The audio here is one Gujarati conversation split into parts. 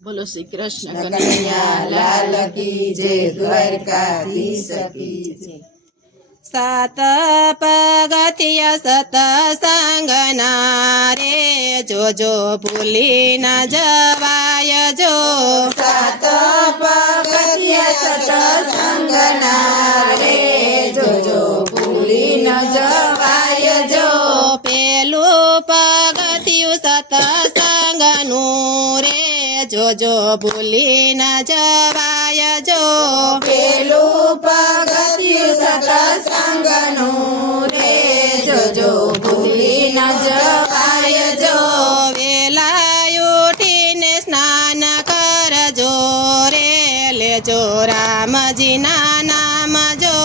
બોલો શ્રી કૃષ્ણ કનૈયા લાલ કી જય, દ્વારકાધીશ કી જય। સાત પગથિયા સતસંગના રે જોજો ભૂલી ન જવાય જો। સાત પગથિયા સત્સંગના રે જોજો ભૂલી ન જવાય જો। પેલું પગથિયું સતસંગનું રે જોજો ભૂલી ન જવાય જો। પેલું પગથિયું સત્સંગનું રે જોજો ભૂલી ન જવાય જો। વેલા ઉઠીને સ્નાન કરજો રે લેજો રામજીના નામ જો।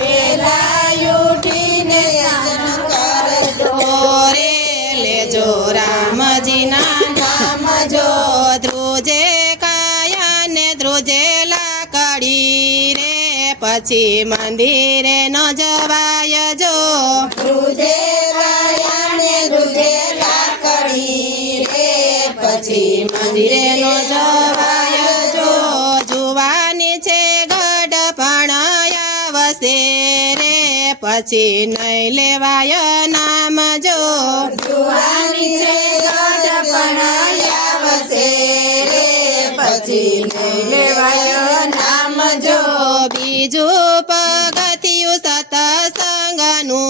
વેલા ઉઠીને સ્નાન કરજો રે લેજો રામજીના નામ જો। ધ્રુજે કાયાને ધ્રુજે લાકડી રે પછી મંદિરે ન જવાય જો। ધ્રુજે ગાયાને ધ્રુજે લાકડી રે પછી મંદિરે મંદિરે ન જવાય જો। જુવાની છે ગઢપણ આવશે રે પછી નહીં લેવાય નામ જો। જુવાની છે ગઢપણ આવશે રે પછી નહીં લેવાય નામ જો। બીજું પગથિયું સતસંગનું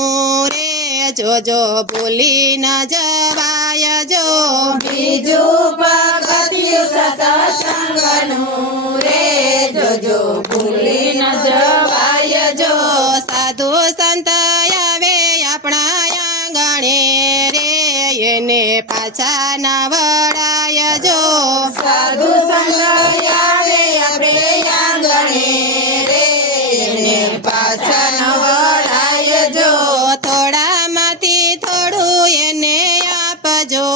રે જોજો ભૂલી ન જવાય જો। બીજું પગથિયું સત્સંગનું રે જોજો ભૂલી ન જવાય જો। સાધુ સંત આવે આપણા આંગણે રે એને પાછા ના વળાય જો। સાધુ સંત આવે આપણે આંગણે રે એને પાછા ન વળાય જો। થોડામાંથી થોડું એને આપજો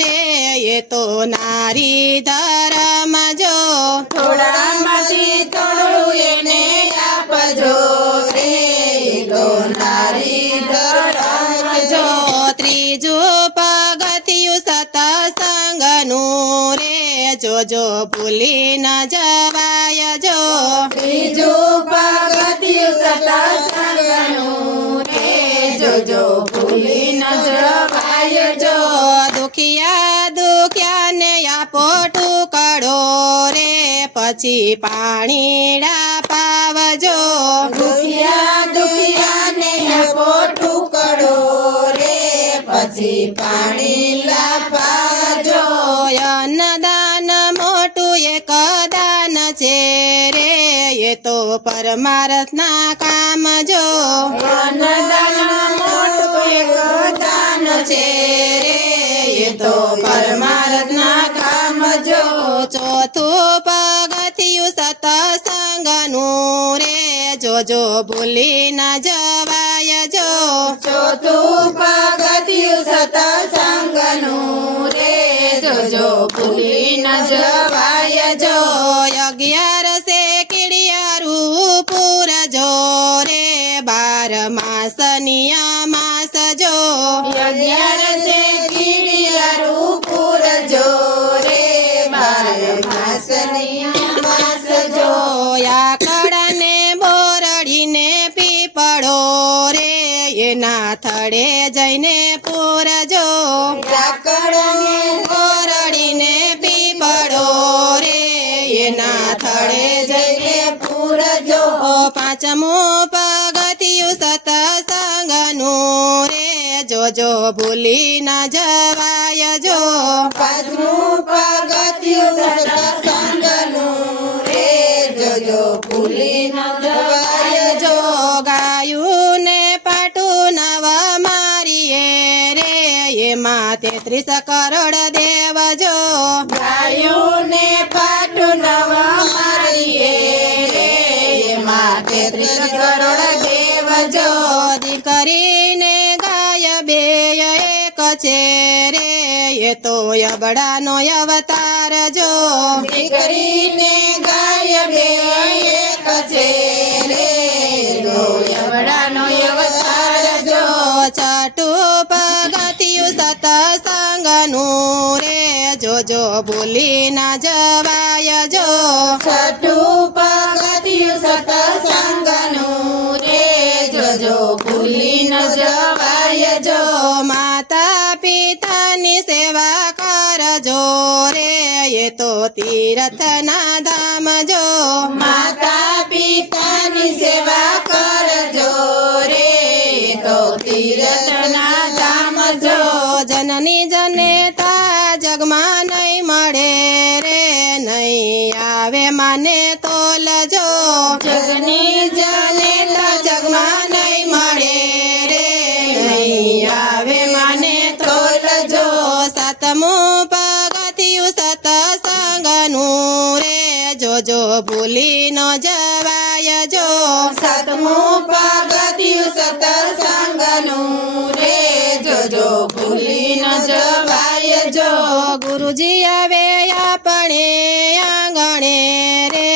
રે એ તો નારી ધર્મ જો। થોડામાંથી થોડું એને આપજો રે તો નારી ધર્મ જો। ત્રીજું પગથિયું સતસંગનું રે જોજો ભૂલી ન જવાય જો। ત્રીજું પગથિયું સત્સંગનું રે જોજો ભૂલી ન જવાય જો। દુખિયાને આપો ટુકડો રે પછી પાણીડા પાવજો। દુખિયાને આપો ટુકડો રે પછી પાણી લાવજો। અન્નદાન મોટું એક દાન છે રે એ તો પરમાર્થના કામ જો। અન્નદાન મોટું એક દાન છે રે એ તો પરમાર્થના કામ જો। ચોથું પગથિયું સતસંગનું રે જોજો ભૂલી ન જવાય જો। ચોથું પગથિયું સત્સંગનું રે જોજો ભૂલી ન જવાય જો। 11 કીડિયારું પૂરજો રે 12 માસ નિયમાસ જો। 11 કીડિયારું પૂરજો રે 12 માસ નિયમાસ જો। આકડાને બોરડીને પીપળો રે એના થડે જઈને પૂરજો। લાકડાને બોરડીને પીપળો રે એના થડે જઈને પૂરજો। પાંચમું પગથિયું સતસંગનું રે જોજો ભૂલી ન જવાય જો। પાંચમું પગથિયું સત્સંગનું રે જોજો ભૂલી ન જવાય જો। ગાયું ને પાટું નવ મારીએ રે એમાં 33 કરોડ દેવજો। ગાયુંને પાટું નવ મારીએ રે એમાં 33 કરોડ દેવજો। દીકરીને ગાય બે એક છે રે એ તો અબડાનો અવતાર જો। દીકરીને ગાય બે એક છે રે તો યવડાનો અવતાર જો। છઠ્ઠું પગથિયું સતસંગનું રે જોજો જોજો ભૂલી ના જવાય જો છઠ્ઠું પગથિયું સત્સંગનું રે જોજો ભૂલી ન જવાય જો માતા પિતાની સેવા કરજો રે એ તો તીર્થના ધામ જો માતા પિતાની સેવા કરજો રે તો તીર્થના ધામ જો જનની જનેતા જગમાં નહીં મળે રે નહીં આવે માને તોલજો જગની જનેતા જગમાં નહીં મળે રે નહીં આવે માને તોલજો સાતમું પગથિયું સત્સંગનું રે જોજો ભૂલી ન જવાય જો સાતમું પગથિયું સત્સંગનું રે જોજો ભૂલી ન જવાય જો ગુરુજી આવે આપણે આંગણે રે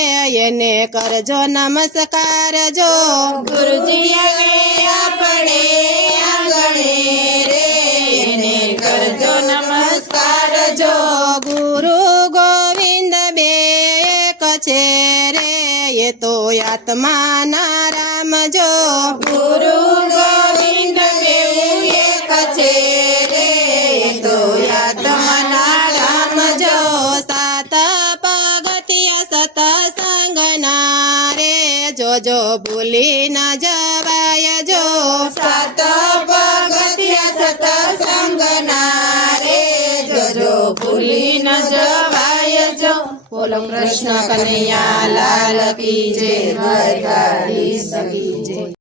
એને કરજો નમસ્કાર જો ગુરુજી આવે આપણે આંગણે રે એને કરજો નમસ્કાર જો ગુરુ ગોવિંદ બે એક છે રે એ તો આત્માના રામ જો ગુરુ ગોવિંદ બેઉ એક છે રે તો આત્માના રામ જો સાત પગથિયા સત્સંગના રે જોજો ભૂલી ન જવાય જો સાત પગથિયા સત્સંગના રે જોજો ભૂલી ન જવાય જો બોલો કૃષ્ણ કનૈયા લાલ કી જય દ્વારકાધીશ કી જય